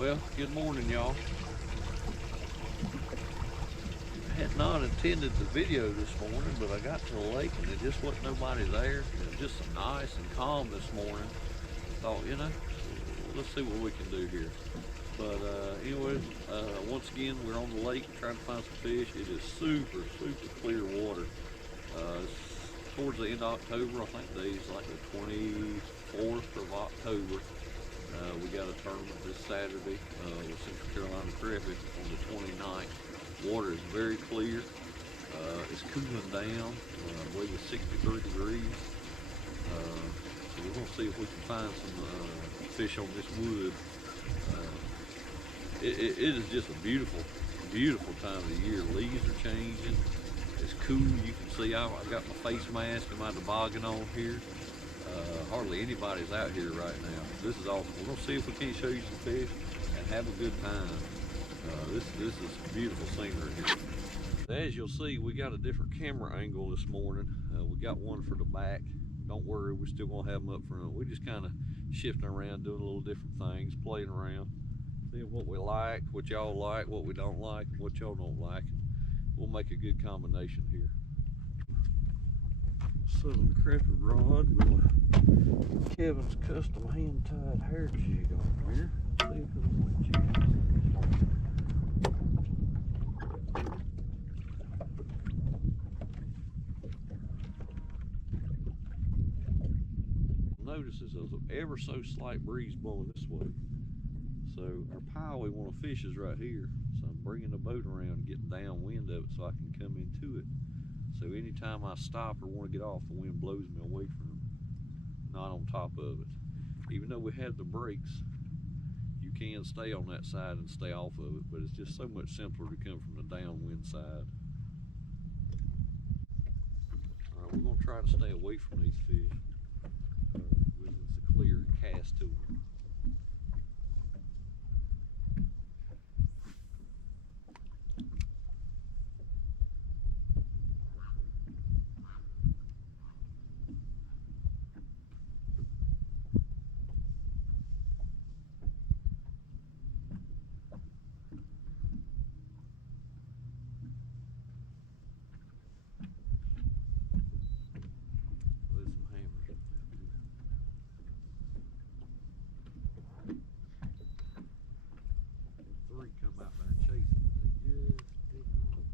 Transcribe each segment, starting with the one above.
Well, good morning, y'all. I had not intended the video this morning, but I got to the lake and there just wasn't nobody there. It was just so nice and calm this morning. I thought, let's see what we can do here. But anyways, once again, we're on the lake trying to find some fish. It is super, super clear water. It's towards the end of October. I think today's like the 24th of October. We got a tournament this Saturday with Central Carolina Crappie on the 29th. Water is very clear. It's cooling down. I believe it's 63 degrees. So we're going to see if we can find some fish on this wood. It is just a beautiful, beautiful time of the year. Leaves are changing. It's cool. You can see I've got my face mask and my toboggan on here. Hardly anybody's out here right now. This is awesome. We're gonna see if we can't show you some fish and have a good time. This is beautiful scenery here. As you'll see, we got a different camera angle this morning. We got one for the back. Don't worry, we're still gonna have them up front. We just kind of shifting around, doing a little different things, playing around, seeing what we like, what y'all like, what we don't like, and what y'all don't like. We'll make a good combination here. Southern Crappie rod with Kevin's custom hand-tied hair jig on here. See if it'll want jig. Notice there's an ever so slight breeze blowing this way. So our pile we want to fish is right here. So I'm bringing the boat around and getting downwind of it so I can come into it. So anytime I stop or want to get off, the wind blows me away from it, not on top of it. Even though we have the brakes, you can stay on that side and stay off of it, but it's just so much simpler to come from the downwind side. All right, we're going to try to stay away from these fish when it's a clear cast to them. Come out there and chase them. They just did not.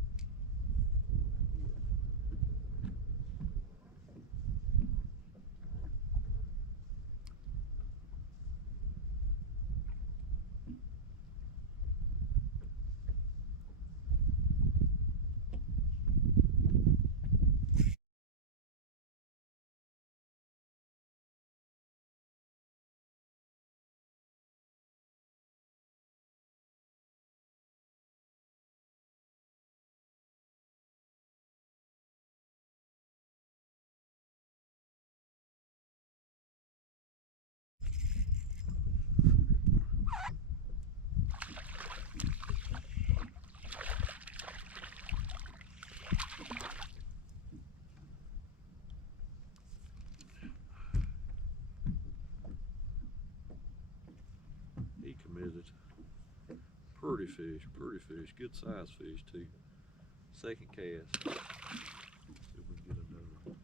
He committed. Pretty fish, good size fish too. Second cast. See if we can get another.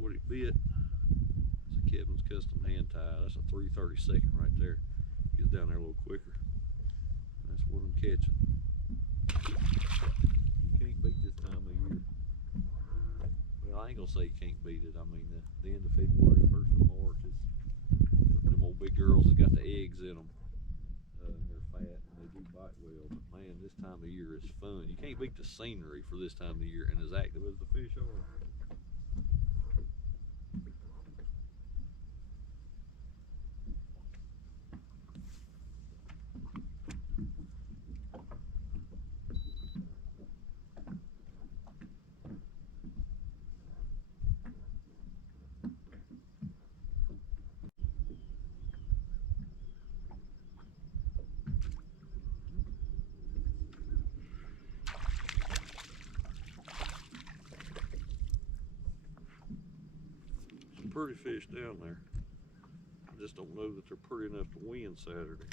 what he bit. It's a Kevin's custom hand tie. That's a 3/32 right there. Gets down there a little quicker. That's what I'm catching. You can't beat this time of year. Well, I ain't gonna say you can't beat it. I mean, the end of February, 1st of March is them old big girls that got the eggs in them. They're fat and they do bite well. But man, this time of year is fun. You can't beat the scenery for this time of year and as active as the fish are. Pretty fish down there. I just don't know that they're pretty enough to win Saturday.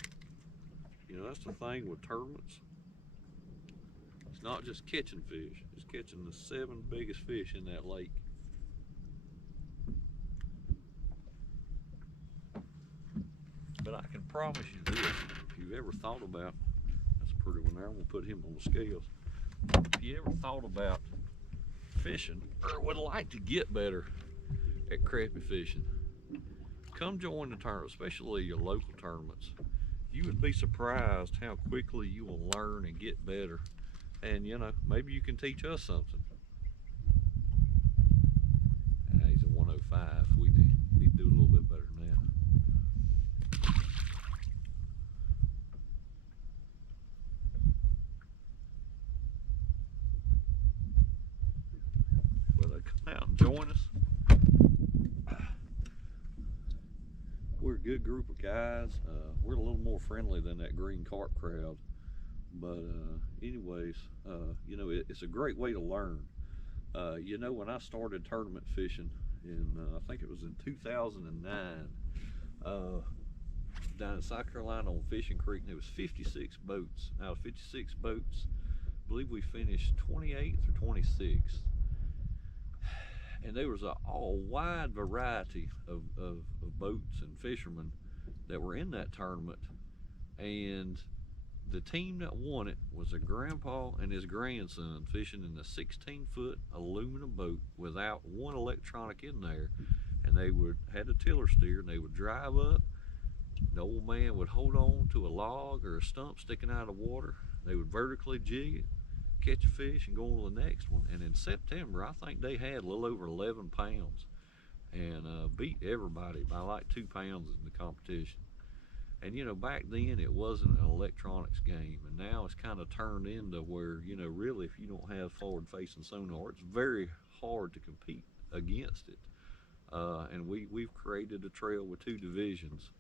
You know, that's the thing with tournaments. It's not just catching fish, it's catching the 7 biggest fish in that lake. But I can promise you this, if you've ever thought about, that's a pretty one there, I'm gonna put him on the scales. If you ever thought about fishing or would like to get better at crappie fishing, come join the tournament, especially your local tournaments. You would be surprised how quickly you will learn and get better, and you know, maybe you can teach us something. He's a 105. We need to do a little bit better than that. But come out and join us. We're a good group of guys. We're a little more friendly than that green carp crowd. But anyways, you know, it's a great way to learn. You know, when I started tournament fishing in, I think it was in 2009, down in South Carolina on Fishing Creek, and there was 56 boats. Out of 56 boats, I believe we finished 28th or 26th. And there was a wide variety of boats and fishermen that were in that tournament. And the team that won it was a grandpa and his grandson fishing in a 16-foot aluminum boat without one electronic in there. And they had a tiller steer, and they would drive up. The old man would hold on to a log or a stump sticking out of the water. They would vertically jig it, catch a fish, and go on to the next one. And in September, I think they had a little over 11 pounds and beat everybody by like 2 pounds in the competition. And you know, back then it wasn't an electronics game, and now it's kind of turned into where, you know, really if you don't have forward facing sonar, it's very hard to compete against it. And we've created a trail with 2 divisions.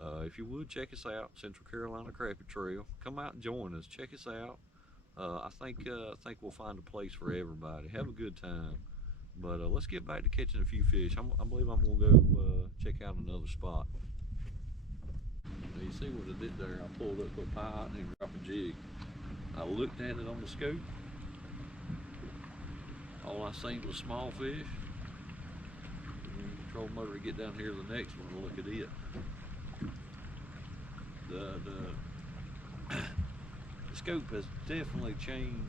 If you would, check us out, Central Carolina Crappie Trail. Come out and join us, check us out. I think we'll find a place for everybody. Have a good time. But let's get back to catching a few fish. I believe I'm gonna go check out another spot. Now you see what I did there? I pulled up a pie and dropped a jig. I looked at it on the scope. All I seen was small fish. Control motor to get down here to the next one and look at it. The scope has definitely changed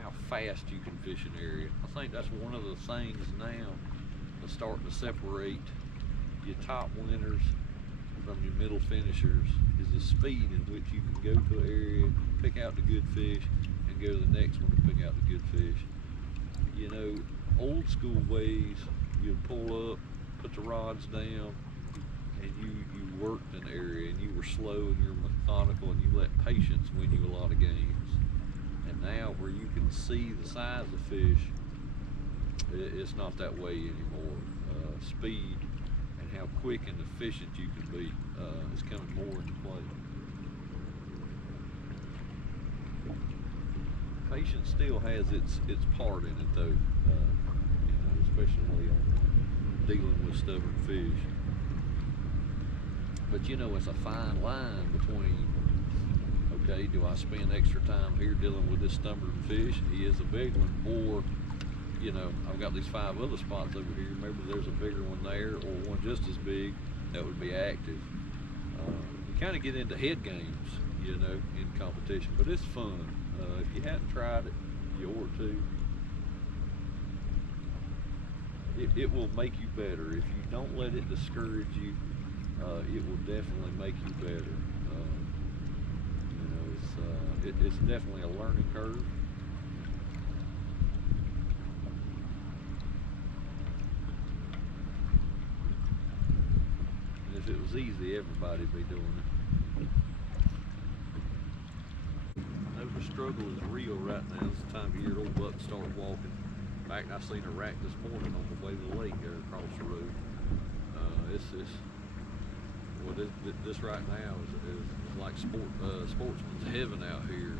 how fast you can fish an area. I think that's one of the things now that's starting to separate your top winners from your middle finishers, is the speed in which you can go to an area, pick out the good fish, and go to the next one to pick out the good fish. You know, old school ways, you'd pull up, put the rods down, and you worked an area, and you were slow and you're methodical, and you let patience win you a lot of games. And now where you can see the size of fish, it's not that way anymore. Speed and how quick and efficient you can be is coming more into play. Patience still has its part in it though, you know, especially on dealing with stubborn fish. But you know, it's a fine line between, okay, do I spend extra time here dealing with this stubborn fish? He is a big one, or you know, I've got these 5 other spots over here. Maybe there's a bigger one there or one just as big that would be active. You kind of get into head games, you know, in competition, but it's fun. If you hadn't tried it, you ought to. It will make you better. If you don't let it discourage you, it will definitely make you better. You know, it's definitely a learning curve. And if it was easy, everybody'd be doing it. I know the struggle is real right now. It's the time of year old bucks start walking. In fact, I seen a rack this morning on the way to the lake there across the road. Well, this right now is like sportsman's heaven out here.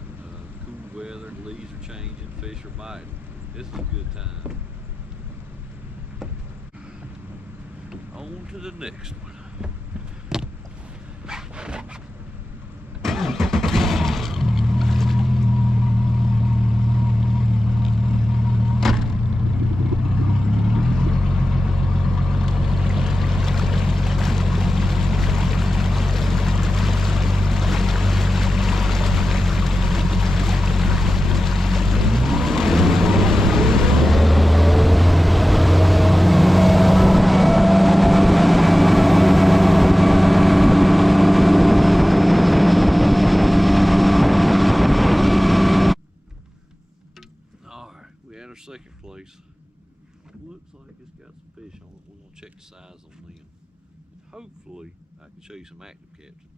Cool weather, leaves are changing, fish are biting. This is a good time. On to the next one. Second place. Looks like it's got some fish on it. We're gonna check the size on them. And hopefully I can show you some active Catchin.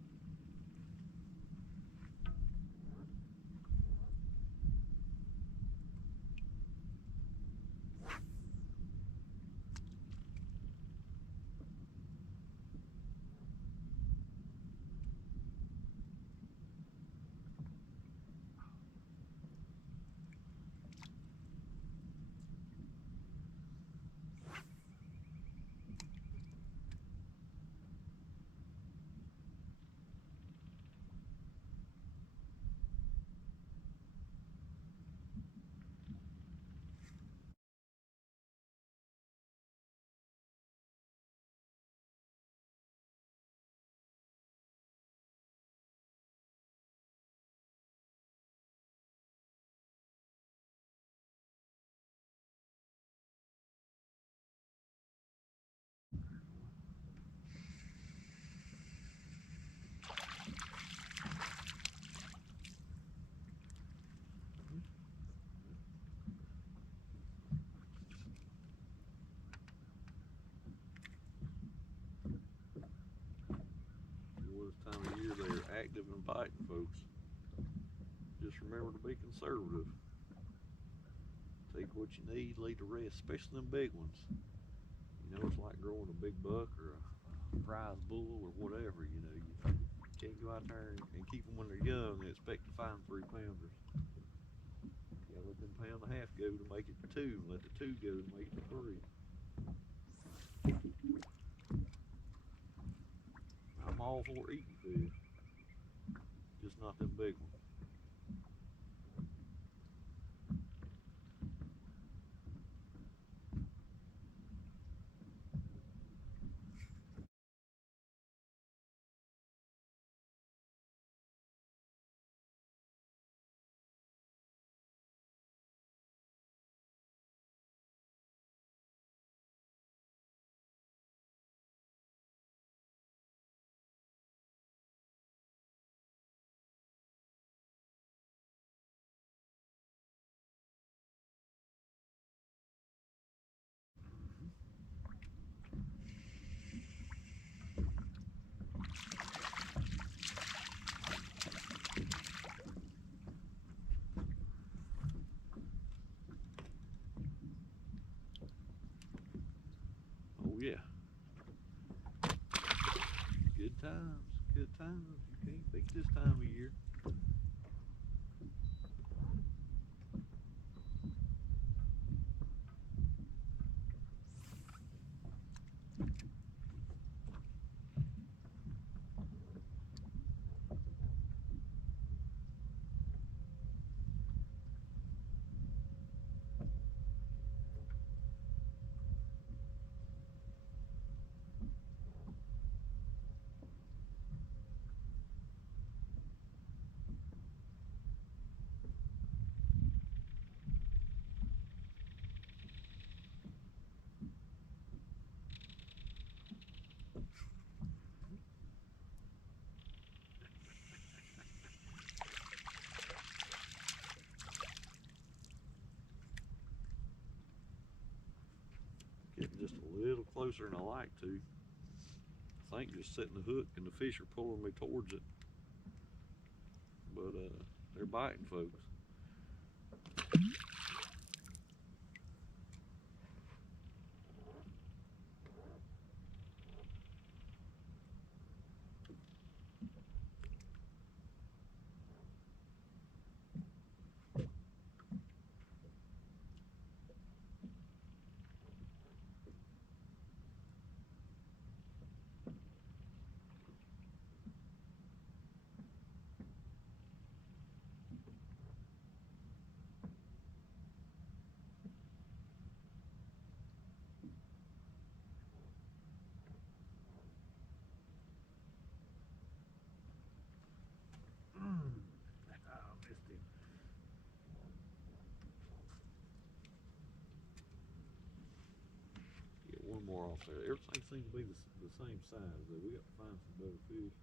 This time of year they're active and biting, folks. Just remember to be conservative. Take what you need, leave the rest, especially them big ones. You know, it's like growing a big buck or a prize bull or whatever. You know, you can't go out there and keep them when they're young and expect to find 3-pounders. You gotta let them pound and a half go to make it to 2, and let the 2 go to make it to 3. I'm all for eating fish, just not them big ones. Oh yeah. Good times, good times. You can't beat this time of year. Getting just a little closer than I like to. I think just setting the hook and the fish are pulling me towards it. But they're biting, folks. I missed him. Get one more off there. Everything seems to be the same size, though. We got to find some better fish.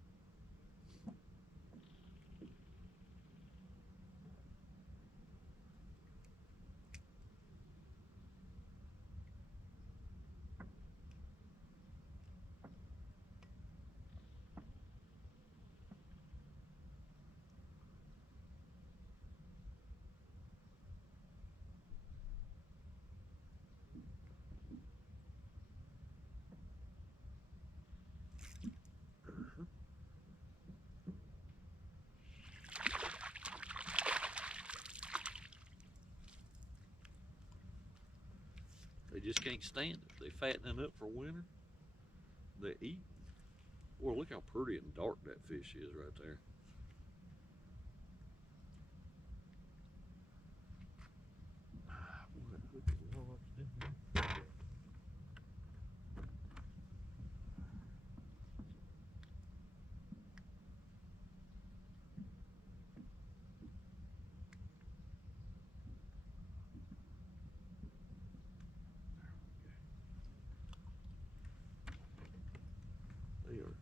They just can't stand it. They fattening up for winter. They eat. Boy, look how pretty and dark that fish is right there. Boy, that hook is lodged in there.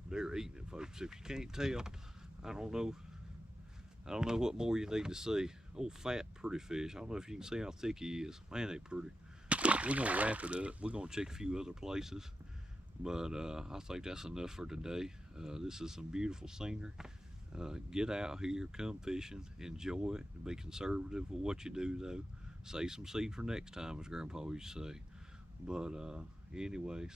They're eating it, folks. If you can't tell, I don't know what more you need to see. Old fat, pretty fish. I don't know if you can see how thick he is. Man, they pretty. We're gonna wrap it up. We're gonna check a few other places, but I think that's enough for today. This is some beautiful scenery. Get out here, come fishing, enjoy it, and be conservative with what you do, though. Save some seed for next time, as Grandpa used to say. But anyways,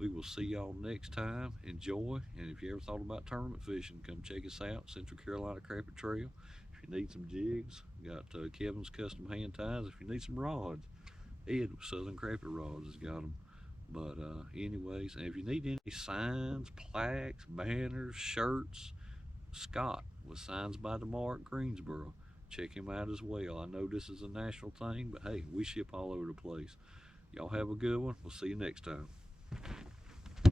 we will see y'all next time. Enjoy, and if you ever thought about tournament fishing, come check us out, Central Carolina Crappie Trail. If you need some jigs, got Kevin's Custom Hand Ties. If you need some rods, Ed with Southern Crappie Rods has got them. But anyways, and if you need any signs, plaques, banners, shirts, Scott with Signs by DeMar at Greensboro. Check him out as well. I know this is a national thing, but hey, we ship all over the place. Y'all have a good one. We'll see you next time.